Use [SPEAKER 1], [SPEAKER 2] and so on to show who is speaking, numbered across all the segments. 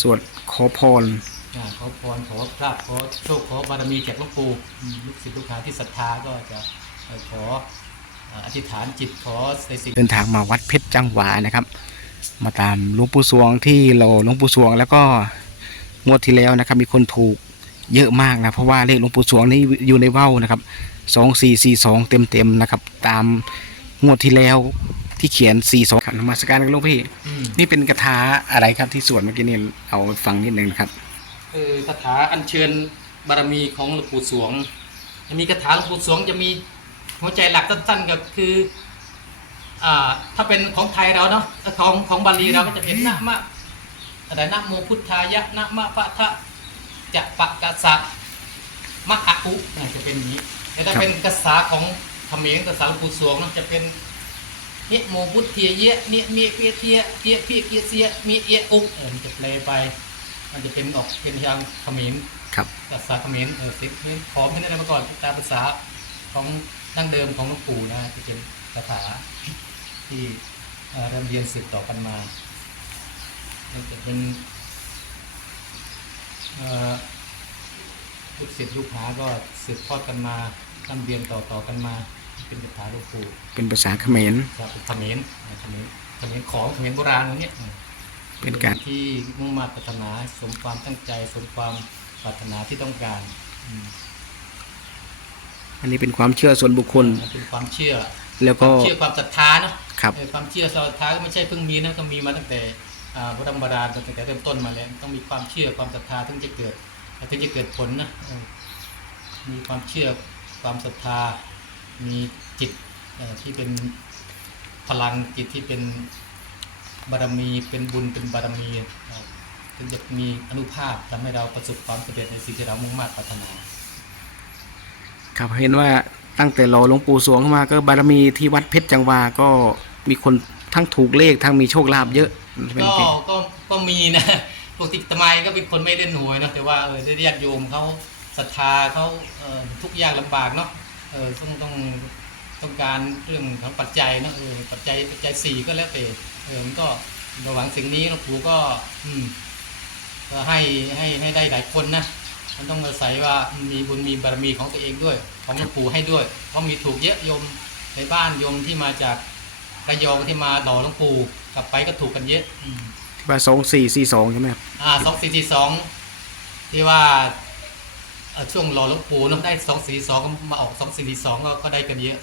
[SPEAKER 1] สวดขอพร
[SPEAKER 2] อ่าขอพรขอพระขอโชคขอบารมีจากหลวงปู่อืมลูกศิษย์ลูกหาที่ศรัทธาก็จะเอ่อขอเอ่ออธิษฐานจิตขอในสิ่ง
[SPEAKER 1] เดินทางมาวัดเพชรจังหวานะครับ มาตามหลวงปู่สวงที่เราหลวงปู่สวงแล้วก็งวดที่แล้วนะครับ มีคนถูกเยอะมากนะเพราะว่าเลขหลวงปู่สวงนี่อยู่ในเว้านะครับสองสี่สี่สองเต็มเต็มๆนะครับ ตามงวดที่แล้ว ที่เขียนสี่สองนมัสการกันหลวงพี่
[SPEAKER 2] อืม
[SPEAKER 1] นี่เป็นกระถาอะไรครับที่สวดเมื่อกี้นี่เอาฟังนิดนึงครับ
[SPEAKER 2] คือคาถาอัญเชิญบารมีของหลวงปู่สวงจะมีคาถาหลวงปู่สวงจะมีหัวใจหลักสั้นๆก็คืออ่าถ้าเป็นของไทยเราเนาะของของบาลีเราก็จะเป็นนะมะอะไรนะโมพุทธายะนะมะพะทะจะปะกะสะมะอะอุอ่าจะเป็นอย่างนี้แต่ถ้า
[SPEAKER 1] ครับ
[SPEAKER 2] เป็นภาษาของเขมรภาษาหลวงปู่สวงเนาะจะเป็น เนะโมพุทเทียเยะเนะเมียเปียเทียเทียพี่เปียเสียมีเอะอุเออมันจะแปลไป มันจะเป็นออกเป็นทางเขมร
[SPEAKER 1] ครับ
[SPEAKER 2] ภาษาเขมรเออเสียงขอมให้ได้มาก่อนตามภาษาของดั้งเดิมของหลวงปู่นะที่เป็นคาถาที่เอ่อเริ่มเรียนสืบต่อกันมามันจะเป็นเอ่อลูกศิษย์ลูกหาก็สืบทอดกันมาร่ำเรียนต่อต่อๆกันมา เป็นคาถาหลวงปู่
[SPEAKER 1] เป็นภาษาเขมร
[SPEAKER 2] ครับเป็นเขมรนะเขมรเขมรของเขมรโบราณอย่างเนี้ย
[SPEAKER 1] เป็นการ
[SPEAKER 2] ที่มุ่งมาตรปรารถนาสมความตั้งใจสมความปรารถนาที่ต้องการอืม
[SPEAKER 1] อันนี้เป็นความเชื่อส่วนบุคคล
[SPEAKER 2] มันเป็นความเชื่อ
[SPEAKER 1] แล้ว
[SPEAKER 2] ค
[SPEAKER 1] ก็
[SPEAKER 2] วามเชื่อความศรัทธาเนาะ
[SPEAKER 1] ครับ
[SPEAKER 2] เออความเชื่อศรัทธาก็ไม่ใช่เพิ่งมีนะก็มีมาตั้งแต่อ่าพระธรรมราตั้งแต่เริ่มต้นมาแล้วต้องมีความเชื่อความศรัทธาถึงจะเกิดถึงจะเกิดผลนะเออมีความเชื่อความศรัทธา มีจิตเอ่อที่เป็นพลังจิตที่เป็นบารมีเป็นบุญเป็นบารมีเอ่อถึงจะมีอนุภาพทำให้เราประสบความสำเร็จในสิ่งที่เรามุ่งมา่ปรารถนา
[SPEAKER 1] ครับเห็นว่าตั้งแต่รอหลวงปู่สวงเข้ามาก็บารมีที่วัดเพชรจังหวาก็มีคนทั้งถูกเลขทั้งมีโชคลาภเยอะเป็น
[SPEAKER 2] ก็
[SPEAKER 1] ไง
[SPEAKER 2] ก็ก็มีนะปกติทำไมก็เป็นคนไม่เล่นหวยเนาะแต่ว่าเออได้ญาติโยมเขาศรัทธาเขาเอ่อทุกอย่างลำบากเนาะ เออต้องต้องต้องการเรื่องของปัจจัยเนาะเออปัจจัยปัจจัยสี่ก็แล้วแต่เออมันก็ระหวังสิ่งนี้หลวงปู่ก็ อืมก็ให้ให้ให้ได้หลายคนนะมันต้องอาศัยว่ามีบุญมีบารมีของตัวเองด้วย ของหลวงปู่ให้ด้วย เพราะมีถูกเยอะโยมในบ้านโยมที่มาจากระยองที่มาหล่อหลวงปู่กลับไปก็ถูกกันเยอะอืม
[SPEAKER 1] ที่ว่าสองสี่สี่สองใช่ไหมครับ
[SPEAKER 2] อ่าสองสี่สี่สองที่ว่าเอ่อ ช่วงรอหลวงปู่เนอะได้สองสี่สองก็มาออกสองสี่สองก็ก็ได้กันเยอะ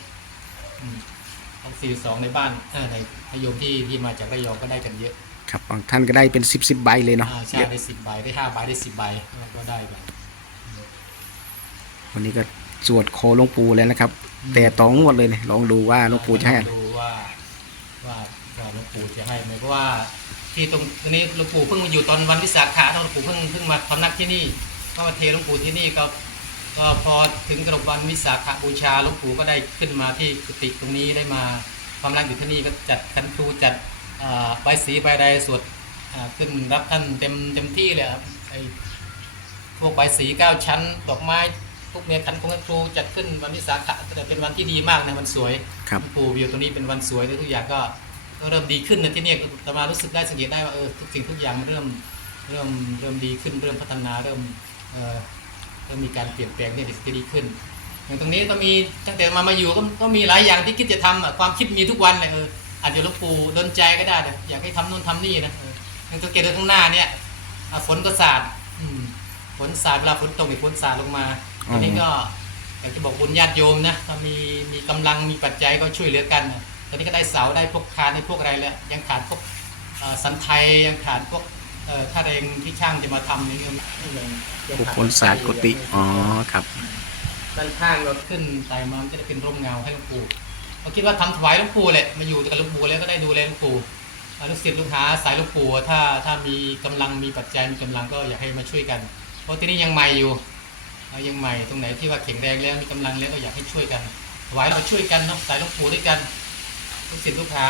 [SPEAKER 2] สองสี่สองในบ้านเออในในโยมที่ที่มาจากระยองก็ได้กันเยอะ
[SPEAKER 1] ครับบางท่านก็ได้เป็นสิบสิบใบเลยเนาะ
[SPEAKER 2] อ่าใช่
[SPEAKER 1] เยอะ
[SPEAKER 2] ได้สิบใบได้ห้าใบได้สิบใบก็ได้ไป
[SPEAKER 1] วันนี้ก็สวดขอหลวงปู่แล้วนะครับ แต่ต่องวดเลยเนี่ยลองดูว่าหลวงปู่จะให้อะไร
[SPEAKER 2] ดูว่าว่าว่าหลวงปู่จะให้ไหมเพราะว่าที่ตรงตรงนี้หลวงปู่เพิ่งมาอยู่ตอนวันวิสาขะหลวงปู่เพิ่งเพิ่งมาพำนักที่นี่ ก็มาเทหลวงปู่ที่นี่ก็ก็พอถึงกระดกวันวิสาขบูชาหลวงปู่ก็ได้ขึ้นมาที่กุฏิตรงนี้ได้มาความรักอยู่ที่นี่ก็จัดคันครูจัดอ่าใบสีใบใดสวดอ่าขึ้นรับท่านเต็มเต็มที่เลยครับไอ้พวกใบสีเก้าชั้นดอกไม้ทุกเมียขันคงครูจัดขึ้นวันวิสาขะแต่เป็นวันที่ดีมากนะวันสวย
[SPEAKER 1] ครับ
[SPEAKER 2] หลวงปู่วิวตรงนี้เป็นวันสวยเลยทุกอย่างก็ก็เริ่มดีขึ้นนะที่นี่แต่มารู้สึกได้สังเกตได้ว่าเออทุกสิ่งทุกอย่างมันเริ่มเริ่มเริ่มดีขึ้นเริ่มพัฒนาเริ่มเอ่อ ก็มีการเปลี่ยนแปลงเนี่ยที่ดีขึ้น อย่างตรงนี้ก็มีตั้งแต่มามาอยู่ก็ก็มีหลายอย่างที่คิดจะทำอะความคิดมีทุกวันเลยเอออาจจะหลวงปู่ดนใจก็ได้นะอยากให้ทำนู่นทำนี่นะเอออย่างสังเกตดูข้างหน้าเนี่ยอะฝนก็สาดอืมฝนสาดเวลาฝนตกนี่ฝนสาดลงมาตอนนี้ก็อยากจะบอกบุญญาติโยมนะถ้ามีมีกำลังมีปัจจัยก็ช่วยเหลือกันนะตอนนี้ก็ได้เสาได้พวกคานได้พวกอะไรแล้วยังขาดพวกเอ่อสันไทยยังขาดพวก เอ่อค่าแรงที่ช่างจะมาทำนี่ยังยังยัง
[SPEAKER 1] บุค
[SPEAKER 2] ขาด
[SPEAKER 1] คลศาสตร์กุฏิอ๋อครับ
[SPEAKER 2] ด้านข้างเราขึ้นไต่มามันจะได้เป็นร่มเงาให้หลวงปู่เราคิดว่าทำถวายหลวงปู่แหละมาอยู่กับหลวงปู่แล้วก็ได้ดูแลหลวงปู่อ่าลูกศิษย์ลูกหาสายหลวงปู่ถ้าถ้ามีกำลังมีปัจจัยมีกำลังก็อยากให้มาช่วยกัน เพราะที่นี่ยังใหม่อยู่อ่ายังใหม่ตรงไหนที่ว่าแข็งแรงแล้วมีกำลังแล้วก็อยากให้ช่วยกันถวายเราช่วยกันเนาะสายหลวงปู่ด้วยกัน ลูกศิษย์ลูกหา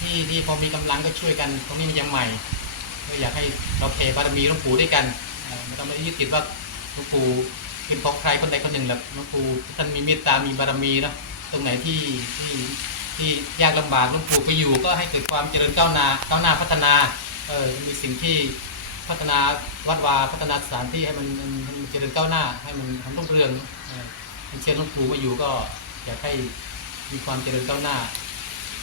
[SPEAKER 2] ที่ที่พอมีกำลังก็ช่วยกัน ตรงนี้มันยังใหม่ ก็อยากให้เราเพบารมีหลวงปู่ด้วยกันอ่าไม่ต้องไม่ยึดติดว่าหลวงปู่เป็นของใครคนใดคนหนึ่งแหละหลวงปู่ท่านมีเมตตามีบารมีเนาะตรงไหนที่ที่ที่ยากลำบากหลวงปู่ไปอยู่ ก็ให้เกิดความเจริญก้าวหน้าก้าวหน้าพัฒนาเออมีสิ่งที่พัฒนาวัดวาพัฒนาสถานที่ให้มันมันเจริญก้าวหน้า ให้มันทำรุ่งเรืองเอ่องเช่นหลวงปู่มาอยู่ก็อยากให้มีความเจริญก้าวหน้า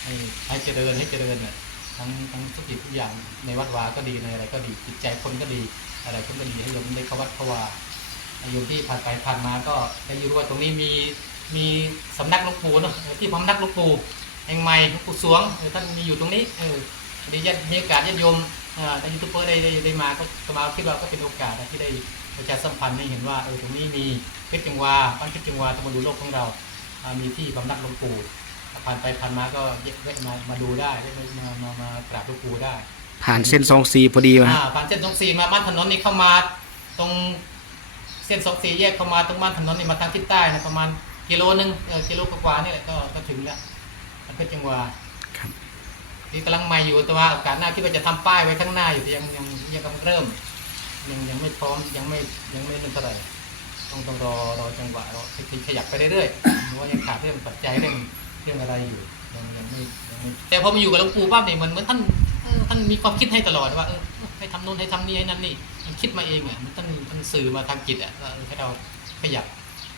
[SPEAKER 2] ให้ให้เจริญให้เจริญเนี่ย ทั้งทั้งทุกสิ่งทุกอย่างในวัดวาก็ดีในอะไรก็ดีจิตใจคนก็ดีอะไรคนก็ดีให้โยมได้เข้าวัดเข้าวาโยมที่ผ่านไปผ่านมาก็ได้รู้ว่าตรงนี้มีมีสำนักลวงปู่เนาะที่พำนักลวงปู่แห่งใหม่ลวงปู่สวงท่านมีอยู่ตรงนี้เออดีญาติมีโอกาสญาติโยมอ่าในยูทูบเบอร์ได้ได้ได้มาก็ก็มาคิดว่าก็เป็นโอกาสนะที่ได้ประชาสัมพันธ์ให้เห็นว่าเออตรงนี้มีเพชรจังหวาบ้านเพชรจังหวาตำบลดูโลกของเรา มีที่พำนักหลวงปู่ ผ่านไปผ่านมาก็แวะมามาดูได้แวะมามามากราบหลวงปู่ได้
[SPEAKER 1] ผ่านเส้นซองซีพอดีนะ
[SPEAKER 2] อ่าผ่านเส้นสองสี่มาบ้านถนนนี่เข้ามา ตรงเส้นสองสี่แยกเข้ามาตรงบ้านถนนนี่มาทางทิศใต้นะประมาณกิโลนึงเออกิโลกว่าๆนี่แหละก็ก็ถึงแล้วมันเป็นจังหวะ
[SPEAKER 1] ครับ
[SPEAKER 2] นี่กำลังใหม่อยู่แต่ว่าโอกาสหน้าที่ว่าจะทำป้ายไว้ข้างหน้าอยู่แต่ยังยังยังกำลังเริ่ม ยังยังไม่พร้อมยังไม่ยังไม่นั่นเท่าไหร่ต้องต้องรอรอจังหวะรอขยับไปเรื่อยๆเพราะว่ายังขาดเรื่องปัจจัยเรื่อง เรื่องอะไรอยู่ยังยังไม่ยังไม่แต่พอมาอยู่กับหลวงปู่ปั๊บเนี่ยเหมือนเหมือนท่านเออท่านมีความคิดให้ตลอดว่าเออให้ทำโน่นให้ทำนี่ให้นั่นนี่มันคิดมาเองอะมันท่านท่านสื่อมาทางจิตอะว่าเออให้เราขยับ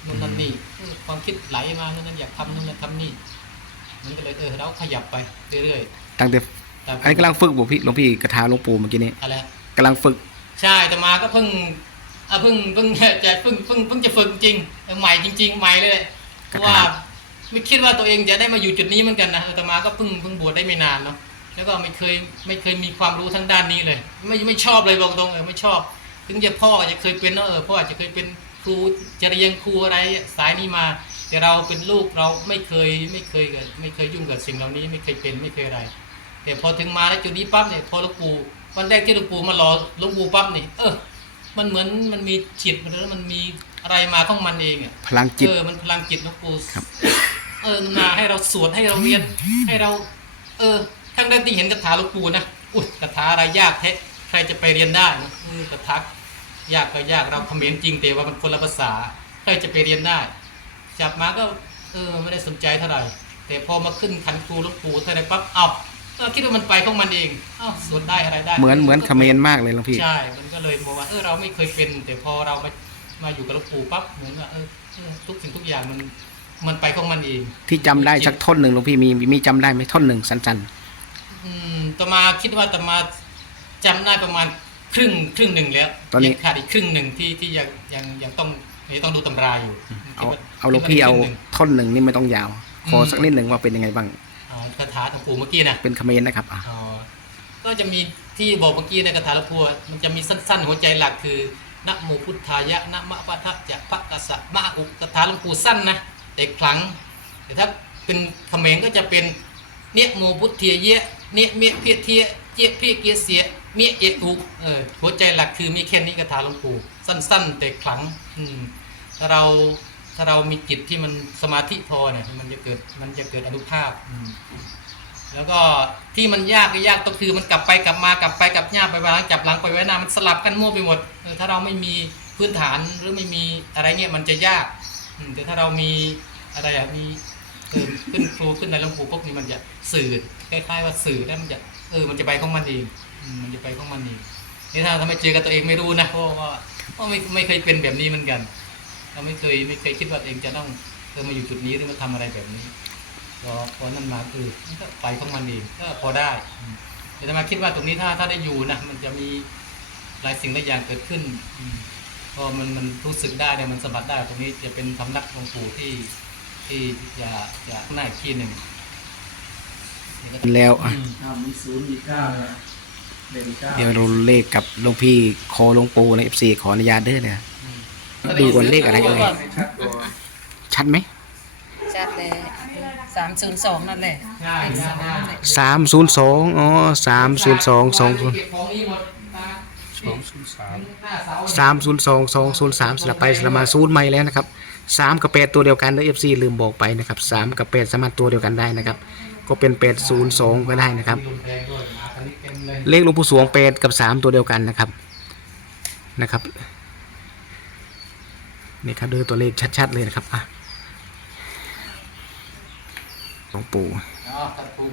[SPEAKER 2] นู่นนั่นนี่เออความคิดไหลมานู่นนั่นอยากทำนู่นนั่นทำนี่มันก็เลยเออเราขยับไปเรื่อย
[SPEAKER 1] ตั้งแต่
[SPEAKER 2] ๆตาม
[SPEAKER 1] อันนี้กำลังฝึกบอกพี่หลวงพี่กระทาหลวงปู่เมื่อกี้นี้
[SPEAKER 2] อะไร
[SPEAKER 1] กำลังฝึก
[SPEAKER 2] ใช่แต่มาก็เพิ่งอะเพิ่งเพิ่งจะเพิ่งเพิ่งเพิ่งจะฝึกจริงใหม่จริง ๆ ใหม่เลยเพราะว่า ไม่คิดว่าตัวเองจะได้มาอยู่จุดนี้เหมือนกันนะเออแต่มาก็เพิ่งเพิ่งบวชได้ไม่นานเนาะแล้วก็ไม่เคยไม่เคยมีความรู้ทางด้านนี้เลย ไม่ไม่ชอบเลยบอกตรงเออไม่ชอบ ถึงจะพ่ออาจจะเคยเป็นเนอะเออพ่ออาจจะเคยเป็นครูจะเรียนครูอะไรสายนี้มา แต่เราเป็นลูกเราไม่เคยไม่เคยกับไม่เคยยุ่งกับสิ่งเหล่านี้ไม่เคยเป็นไม่เคยอะไร แต่พอถึงมาแล้วจุดนี้ปั๊บเนี่ยพอหลวงปู่วันแรกที่หลวงปู่มาหล่อหลวงปู่ปั๊บนี่เออมันเหมือนมันมีจิตมันแล้วมันมี อะไรมาของมันเองอะ
[SPEAKER 1] พลังจิต
[SPEAKER 2] เออมันพลังจิตหลวงปู่
[SPEAKER 1] ครับ
[SPEAKER 2] เออมันมาให้เราสวดให้เราเรียนให้เรา เออทั้งได้ที่เห็นคาถาหลวงปู่นะอุ้ยคาถาอะไรยากแท้ใครจะไปเรียนได้นะเออคาถายากก็ยากเราเขมรจริงแต่ว่ามันคนละภาษา ใครจะไปเรียนได้จับมาก็เออไม่ได้สนใจเท่าไหร่แต่พอมาขึ้นขันครูหลวงปู่เท่าไหร่ปั๊บเอ้าก็คิดว่ามันไปของมันเองเอ้าสวดได้อะไรได้
[SPEAKER 1] เหมือนเหมือนเขมรมากเลยหลวงพี่
[SPEAKER 2] ใช่มันก็เลยมองว่าเออเราไม่เคยเป็น แต่พอเรามา มาอยู่กับหลวงปู่ปั๊บเหมือนว่าเออเออทุกสิ่งทุกอย่างมันมันไปของมันเอง
[SPEAKER 1] ที่จำได้สักท่อนหนึ่งหลวงพี่มีมีมีจำได้ไหมท่อนหนึ่งสั้น
[SPEAKER 2] อืมตมาคิดว่าตมาจำได้ประมาณครึ่งครึ่งหนึ่งแล้ว
[SPEAKER 1] ตอนนี้
[SPEAKER 2] ยังขาดอีกครึ่งหนึ่งที่ที่ยังยังยังต้องยังต้องดูตำราอยู่
[SPEAKER 1] ๆเอา
[SPEAKER 2] คิดว่
[SPEAKER 1] เอาหลวงพี่เอา
[SPEAKER 2] คิดว่ครึ่งหนึ่ง
[SPEAKER 1] ท่อนหนึ่งนี่ไม่ต้องยาว ขออ
[SPEAKER 2] ม
[SPEAKER 1] สักนิดหนึ่งว่าเป็นยังไงบ้าง
[SPEAKER 2] อ่าคาถาหลวงปู่เมื่อกี้นะ
[SPEAKER 1] เป็นเขมรนะครับอะ
[SPEAKER 2] อ๋อก็จะมีที่บอกเมื่อกี้ในคาถาหลวงปู่อะมันจะมีสั้น ๆ หัวใจหลักคือ นะโมพุทธายะนะมะปะทะจะพะกะสะมะอุคาถาหลวงปู่สั้นนะแต่ครั้งแต่ถ้าเป็นเขมรก็จะเป็นเนียโมพุทเทียเยะเนียเมียเพียเทียเจียเพียเกียเสียเมียเอะอุเออหัวใจหลักคือมีแค่นี้คาถาหลวงปู่สั้น ๆ แต่ครั้งอืมถ้าเราถ้าเรามีจิตที่มันสมาธิพอเนี่ยมันจะเกิดมันจะเกิดอนุภาพอืม แล้วก็ที่มันยากก็ยากก็คือมันกลับไปกลับมากลับไปกลับหน้าไปหลังจับหลังไปไว้หน้ามันสลับกันมั่วไปหมด ถ้าเราไม่มีพื้นฐานหรือไม่มีอะไรเงี้ยมันจะยากแต่ถ้าเรามีอะไรอะมีเออขึ้นครูขึ้นในหลวงปู่พวกนี้มันจะสื่อคล้ายๆว่าสื่อแล้วมันจะเออมันจะไปของมันเองมันจะไปของมันเองนี่ถ้าทำไมเจอกับตัวเองไม่รู้นะเพราะว่าเพราะไม่ไม่เคยเป็นแบบนี้เหมือนกัน เราไม่เคยไม่เคยคิดว่าตัวเองจะต้องเออมาอยู่จุดนี้หรือมาทำอะไรแบบนี้ พอพอนั่นมาคือมันก็ไปของมันเองก็พอได้อืมแต่จะมาคิดว่าตรงนี้ถ้าถ้าได้อยู่นะมันจะมีหลายสิ่งหลายอย่างเกิดขึ้นอืมพอมันมันรู้สึกได้เนี่ยมันสัมผัสได้ ตรงนี้จะเป็นสำนักหลวงปู่ที่ที่จะจะข้างหน้าอีกที่หนึ่ง
[SPEAKER 1] แล้วอะ
[SPEAKER 2] อืม
[SPEAKER 3] อ้าวมีศูนย์มีเก้าเนี่ยเด่นเก้า
[SPEAKER 1] เดี๋ยวเราเลขกับหลวงพี่คอหลวงปู่ในเอฟซีขออนุญาตเด้อเนี่ย
[SPEAKER 2] อืม
[SPEAKER 1] ดูก่อนเลขอะไรเอ่ย
[SPEAKER 3] ให้ชัดก่อน
[SPEAKER 1] ชัดไหม
[SPEAKER 4] ชัดเลย สามศูนย์สองนั่นแหละ
[SPEAKER 2] ใช่ใช่ใช่
[SPEAKER 1] สามศูนย์สองอ๋อสามศูนย์สองสองศูนย์
[SPEAKER 2] เก็บของนี่หมดนะ
[SPEAKER 3] สองศูนย์สาม
[SPEAKER 2] หน้าเสา
[SPEAKER 1] สามศูนย์สองสองศูนย์สามสลับไปสลับมาศูนย์ใหม่แล้วนะครับสามกับแปดตัวเดียวกันเอฟซีลืมบอกไปนะครับสามกับแปดสามารถตัวเดียวกันได้นะครับ ก็เป็นแปดศูนย์สองก็ได้นะครับ
[SPEAKER 2] มีลมแรงด้วยมาตอนนี้เต็มเลย
[SPEAKER 1] เลขหลวงปู่สวงแปดกับสามตัวเดียวกันนะครับนะครับนี่ครับดูตัวเลขชัด ๆ เลยนะครับอะ หลวงปู่
[SPEAKER 2] อ๋อถ้าถูก